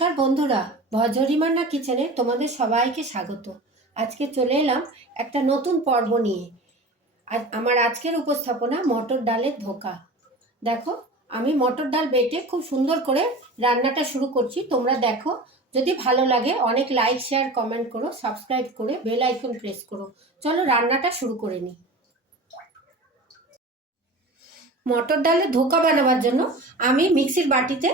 নমস্কার বন্ধুরা, ভজরিমান্না কিচেনে তোমাদের সবাইকে স্বাগত। আজকে চলে এলাম একটা নতুন পর্ব নিয়ে। আমার আজকের উপস্থাপনা মটর ডালের ধোকা। দেখো, আমি মটর ডাল বেটে খুব সুন্দর করে রান্নাটা শুরু করছি। তোমরা দেখো, যদি ভালো লাগে অনেক লাইক শেয়ার কমেন্ট করো, সাবস্ক্রাইব করে বেল আইকন প্রেস করো। চলো রান্নাটা শুরু করে নিই। মটর ডালের ধোকা বানাবার জন্য আমি মিক্সির বাটিতে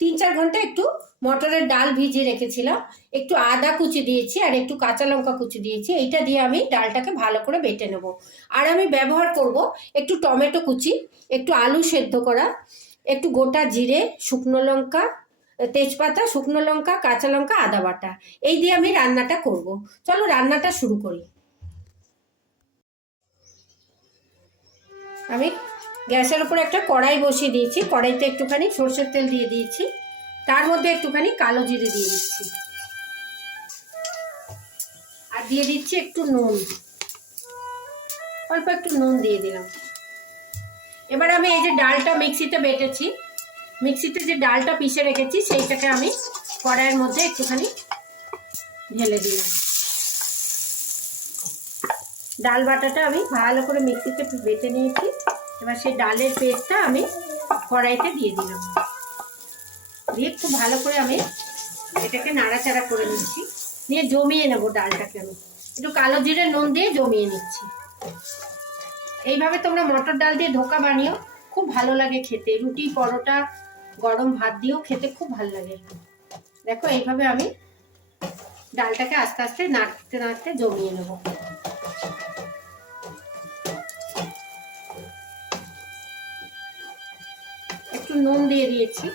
3-4 ঘন্টা একটু মটরের ডাল ভিজিয়ে রেখেছিলাম। একটু আদা কুচি দিয়েছি আর একটু কাঁচা লঙ্কা কুচি দিয়েছি। এইটা দিয়ে আমি ডালটাকে ভালো করে বেটে নেব। আর আমি ব্যবহার করব একটু টমেটো কুচি, একটু আলু সেদ্ধ করা, একটু গোটা জিরে, শুকনো লঙ্কা, তেজপাতা, শুকনো লঙ্কা, কাঁচা লঙ্কা, আদা বাটা। এই দিয়ে আমি রান্নাটা করব। চলো রান্নাটা শুরু করি। আমি গ্যাসের উপর একটা কড়াই বসিয়ে দিয়েছি। কড়াইতে একটুখানি সর্ষের তেল দিয়ে দিয়েছি। তার মধ্যে একটুখানি কালো জিরে দিয়ে দিচ্ছি আর দিয়ে দিচ্ছি একটু নুন, অল্প একটু নুন দিয়ে দিলাম। এবার আমি এই যে ডালটা মিক্সিতে বেটেছি, মিক্সিতে যে ডালটা পিষে রেখেছি সেইটাকে আমি কড়াইয়ের মধ্যে একটুখানি ঢেলে দিলাম। ডাল বাটাটা আমি ভালো করে মিক্সিতে বেটে নিয়েছি। এবার সেই ডালের পেস্টটা আমি কড়াইতে দিয়ে দিলাম। দিয়ে খুব ভালো করে আমি এটাকে নাড়াচাড়া করে নিচ্ছি। নিয়ে জমিয়ে নেবো ডালটাকে। আমি একটু কালো জিরে নুন দিয়ে জমিয়ে নিচ্ছি। এইভাবে তোমরা মটর ডাল দিয়ে ধোকা বানিও, খুব ভালো লাগে খেতে। রুটি, পরোটা, গরম ভাত দিয়েও খেতে খুব ভালো লাগে। দেখো, এইভাবে আমি ডালটাকে আস্তে আস্তে নাড়তে নাড়তে জমিয়ে নেব। একটু নুন দিয়ে দিয়েছি।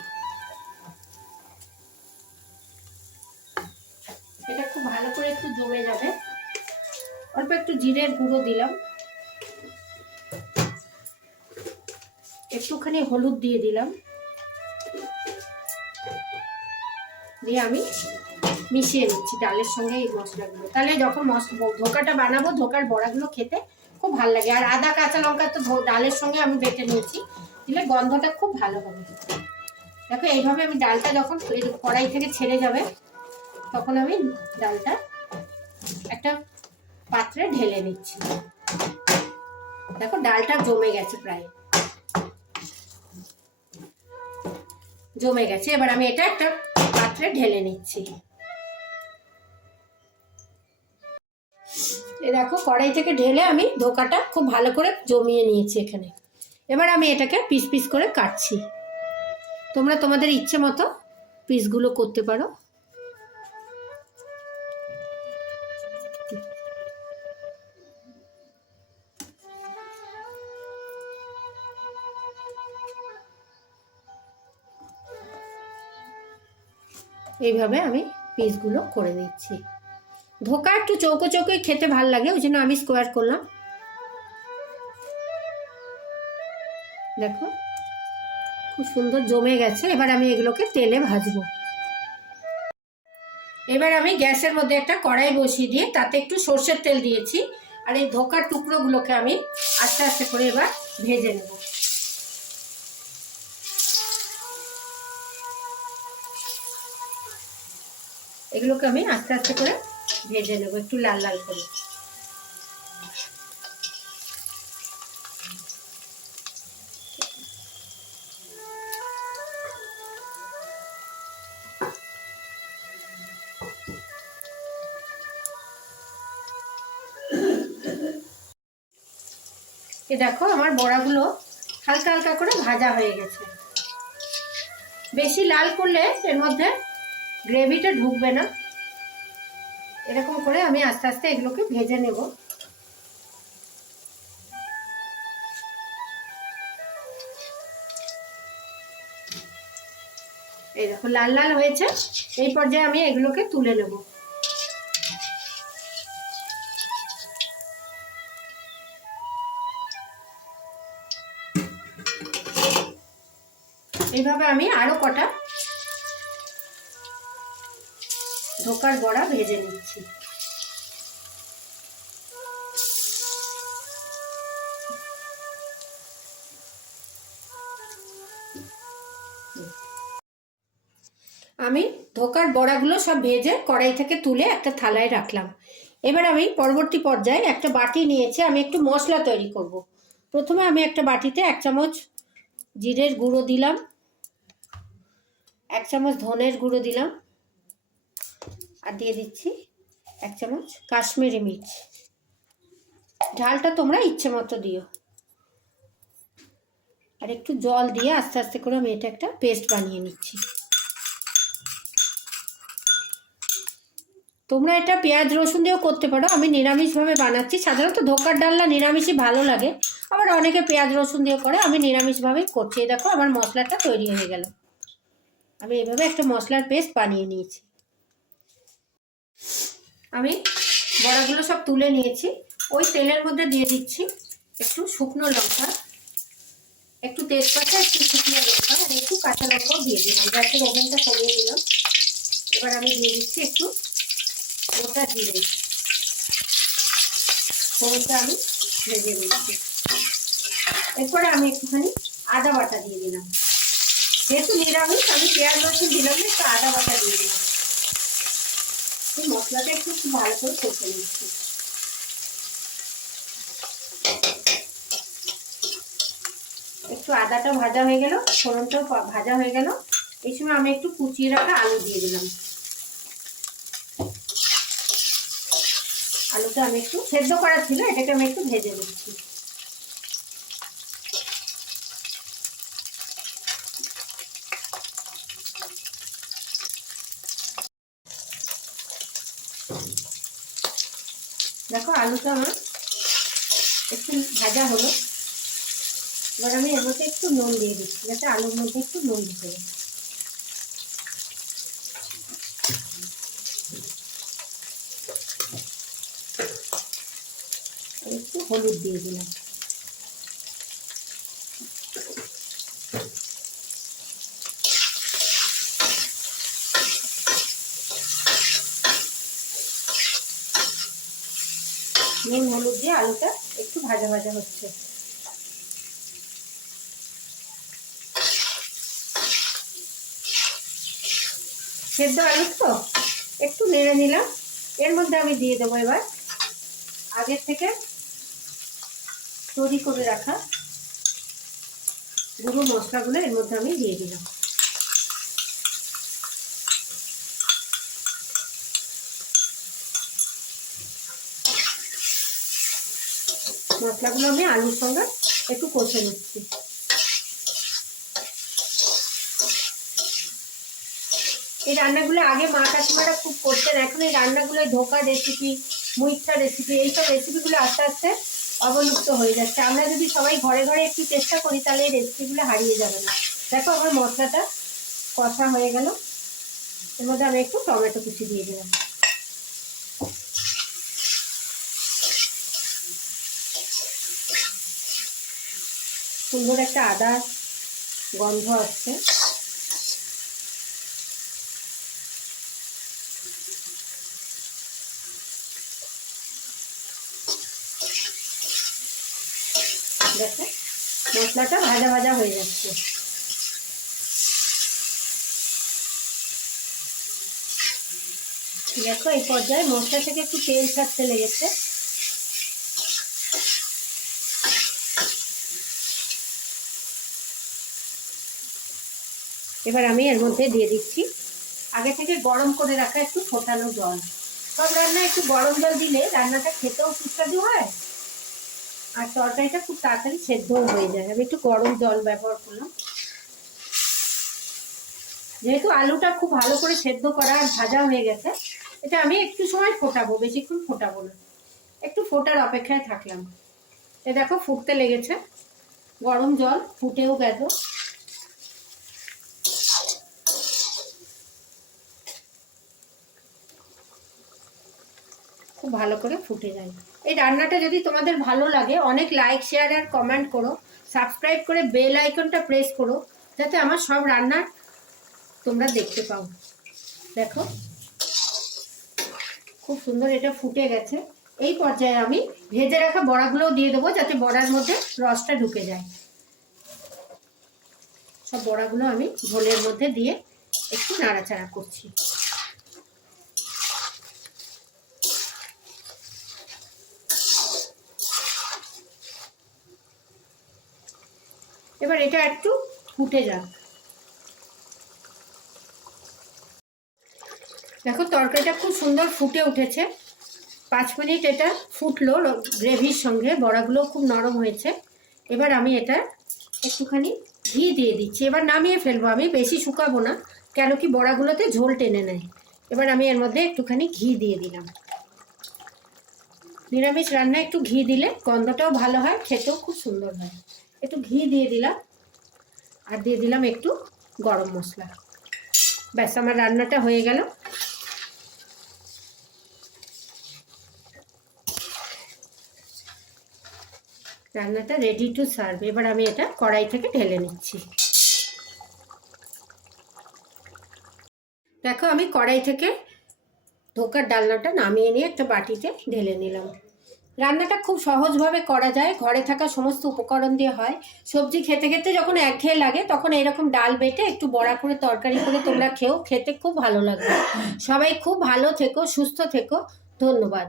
এটা খুব ভালো করে একটু জমে যাবে। অল্প একটু জিরের গুঁড়ো দিলাম, একটুখানি হলুদ দিয়ে দিলাম। দিয়ে আমি মিশিয়ে নিচ্ছি ডালের সঙ্গে এই মশলাগুলো। তাহলে যখন ধোকাটা বানাবো, ধোকার বড়াগুলো খেতে খুব ভালো লাগে। আর আদা কাঁচা লঙ্কা তো ডালের সঙ্গে আমি বেটে নিয়েছি, দিলে গন্ধটা খুব ভালো হবে। দেখো, এইভাবে আমি ডালটা যখন কড়াই থেকে ছেড়ে যাবে তখন আমি ডালটা একটা পাত্রে ঢেলে নিচ্ছি। দেখো, ডালটা জমে গেছে, প্রায় জমে গেছে। এবার আমি এটা একটা পাত্রে ঢেলে নিচ্ছি। দেখো, কড়াই থেকে ঢেলে আমি ধোকাটা খুব ভালো করে জমিয়ে নিয়েছি এখানে। এবার আমি এটাকে পিস পিস করে কাটছি। তোমরা তোমাদের ইচ্ছে মতো পিসগুলো করতে পারো। এইভাবে আমি পিসগুলো করে নিচ্ছি। ধোকা একটু চৌকো চৌকোই খেতে ভালো লাগে, ওই জন্য আমি স্কোয়ার করলাম। দেখো, খুব সুন্দর জমে গেছে। এবার আমি এগুলোকে তেলে ভাজবো। এবার আমি গ্যাসের মধ্যে একটা কড়াই বসিয়ে দিয়ে তাতে একটু সর্ষের তেল দিয়েছি। আর এই ধোকার টুকরোগুলোকে আমি আস্তে আস্তে করে এবার ভেজে নেব। এগুলোকে আমি আস্তে আস্তে করে ভেজে নেব, একটু লাল লাল করে। দেখো, আমার বড়াগুলো হালকা হালকা করে ভাজা হয়ে গেছে। বেশি লাল করলে এর মধ্যে গ্রেভিটা ঢুকবে না। এরকম করে আমি আস্তে আস্তে এগুলোকে ভেজে নেব। এই দেখো, লাল লাল হয়েছে। এই পর্যায়ে আমি এগুলোকে তুলে নেব। এইভাবে আমি আরো কটা ধোকার বড়া ভেজে নিচ্ছি। আমি ধোকার বড়াগুলো সব ভেজে কড়াই থেকে তুলে একটা থালায় রাখলাম। এবার আমি পরবর্তী পর্যায়ে একটা বাটি নিয়েছি, আমি একটু মশলা তৈরি করব। প্রথমে আমি একটা বাটিতে 1 চামচ জিরের গুঁড়ো দিলাম, 1 চামচ ধনের গুঁড়ো দিলাম, আর দিয়ে দিচ্ছি 1 চামচ কাশ্মীরি মির্চ। ঝালটা তোমরা ইচ্ছে মতো দিও। আর একটু জল দিয়ে আস্তে আস্তে করে আমি এটা একটা পেস্ট বানিয়ে নিচ্ছি। তোমরা এটা পেঁয়াজ রসুন দিয়েও করতে পারো, আমি নিরামিষভাবে বানাচ্ছি। সাধারণত ধোকার ডালনা নিরামিষই ভালো লাগে, আবার অনেকে পেঁয়াজ রসুন দিয়ে করে, আমি নিরামিষভাবেই করছি। দেখো আমার মশলাটা তৈরি হয়ে গেল। আমি এইভাবে একটা মশলার পেস্ট বানিয়ে নিয়েছি। আমি বড়াগুলো সব তুলে নিয়েছি। ওই তেলের মধ্যে দিয়ে দিচ্ছি একটু শুকনো লঙ্কা, একটু তেজপাতা, একটু শুকনো লঙ্কা, আর একটু কাঁচা লঙ্কাও দিয়ে দিলাম। গ্যাসের ওভেনটা কমিয়ে দিলাম। এবার আমি দিয়ে দিচ্ছি একটু গোটা জিরে, ফোড়নটা আমি ভেজে নিচ্ছি। এরপরে আমি একটুখানি আদা বাটা দিয়ে দিলাম। যেহেতু নিরামিষ আমি পেঁয়াজ রসুন দিলাম না, একটু আদা বাটা দিয়ে দিলাম। এই মশলাটা একটু ভালো করে কষে নিচ্ছি। একটু আদাটা ভাজা হয়ে গেল, ফোড়নটাও ভাজা হয়ে গেল। এই সময় আমি একটু কুচিয়ে রাখা আলু দিয়ে দিলাম। আলুটা আমি একটু সেদ্ধ করা ছিল, এটাকে আমি একটু ভেজে নিচ্ছি। দেখো আলুটা আমার একটু ভাজা হলো। এবার আমি এর মধ্যে একটু নুন দিয়ে দিচ্ছি, যাতে আলুর মধ্যে একটু নুন দিতে হবে। একটু হলুদ দিয়ে দিলাম। নুন হলুদ দিয়ে আলুটা একটু ভাজা ভাজা হচ্ছে। সেদ্ধ আলু তো একটু নেড়ে নিলাম। এর মধ্যে আমি দিয়ে দেবো এবার আগের থেকে তৈরি করে রাখা গুঁড়ো মশলাগুলো এর মধ্যে আমি দিয়ে দিলাম। মশলাগুলো আমি আলুর সঙ্গে একটু কষে নিচ্ছি। এই রান্নাগুলো আগে মা কাকিমারা খুব করতেন, এখন এই রান্নাগুলো ধোকা রেসিপি, মুইঠা রেসিপি, এইসব রেসিপিগুলো আস্তে আস্তে অবলুপ্ত হয়ে যাচ্ছে। আমরা যদি সবাই ঘরে ঘরে একটু চেষ্টা করি তাহলে এই রেসিপিগুলো হারিয়ে যাবে না। দেখো আমার মশলাটা কষা হয়ে গেল। এর মধ্যে আমি একটু টমেটো কুচি দিয়ে দিলাম। সুন্দর একটা আদা গন্ধ আসছে। দেখো মশলাটা ভাজা ভাজা হয়ে যাচ্ছে। দেখো এই পর্যায়ে মশলা থেকে একটু তেল ছাড়তে লেগেছে। এবার আমি এর মধ্যে দিয়ে দিচ্ছি আগে থেকে গরম করে রাখা একটু ফোটানো জল। সব রান্নায় একটু গরম জল দিলে রান্নাটা খেতেও সুস্বাদু হয়, আর তরকারিটা খুব তাড়াতাড়ি সেদ্ধও হয়ে যায়। আমি একটু গরম জল ব্যবহার করলাম। যেহেতু আলুটা খুব ভালো করে সেদ্ধ করা আর ভাজা হয়ে গেছে, এটা আমি একটু সময় ফোটাবো, বেশিক্ষণ ফোটাবো না, একটু ফোটার অপেক্ষায় থাকলাম। এ দেখো ফুটতে লেগেছে, গরম জল ফুটেও গেল। খুব ভালো করে ফুটে যায়। এই রান্নাটা যদি তোমাদের ভালো লাগে অনেক লাইক শেয়ার আর কমেন্ট করো, সাবস্ক্রাইব করে বেল আইকনটা প্রেস করো, যাতে আমার সব রান্না তোমরা দেখতে পাও। দেখো খুব সুন্দর এটা ফুটে গেছে। এই পর্যায়ে আমি ভেজে রাখা বড়াগুলোও দিয়ে দেবো, যাতে বড়ার মধ্যে রসটা ঢুকে যায়। সব বড়াগুলো আমি ঝোলের মধ্যে দিয়ে একটু নাড়াচাড়া করছি। এবার এটা একটু ফুটে যাক। দেখো তরকারিটা খুব সুন্দর ফুটে উঠেছে। 5 মিনিট এটা ফুটলো গ্রেভির সঙ্গে, বড়াগুলো খুব নরম হয়েছে। এবার আমি এটা একটুখানি ঘি দিয়ে দিচ্ছি। এবার নামিয়ে ফেলবো, আমি বেশি শুকাবো না, কেন কি বড়াগুলোতে ঝোল টেনে নেয়। এবার আমি এর মধ্যে একটুখানি ঘি দিয়ে দিলাম। নিরামিষ রান্নায় একটু ঘি দিলে গন্ধটাও ভালো হয়, খেতেও খুব সুন্দর হয়। একটু ঘি দিয়ে দিলাম, আর দিয়ে দিলাম একটু গরম মশলা। ব্যাস, আমার রান্নাটা হয়ে গেল। রান্নাটা রেডি টু সার্ভ। এবার আমি এটা কড়াই থেকে ঢেলে নিচ্ছি। দেখো আমি কড়াই থেকে ধোকার ডালনাটা নামিয়ে নিয়ে একটা বাটিতে ঢেলে নিলাম। রান্নাটা খুব সহজভাবে করা যায়, ঘরে থাকা সমস্ত উপকরণ দিয়ে হয়। সবজি খেতে খেতে যখন একঘেয়ে লাগে তখন এরকম ডাল বেটে একটু বড়া করে তরকারি করে তোমরা খেতে খুব ভালো লাগবে। সবাই খুব ভালো থেকো, সুস্থ থেকো। ধন্যবাদ।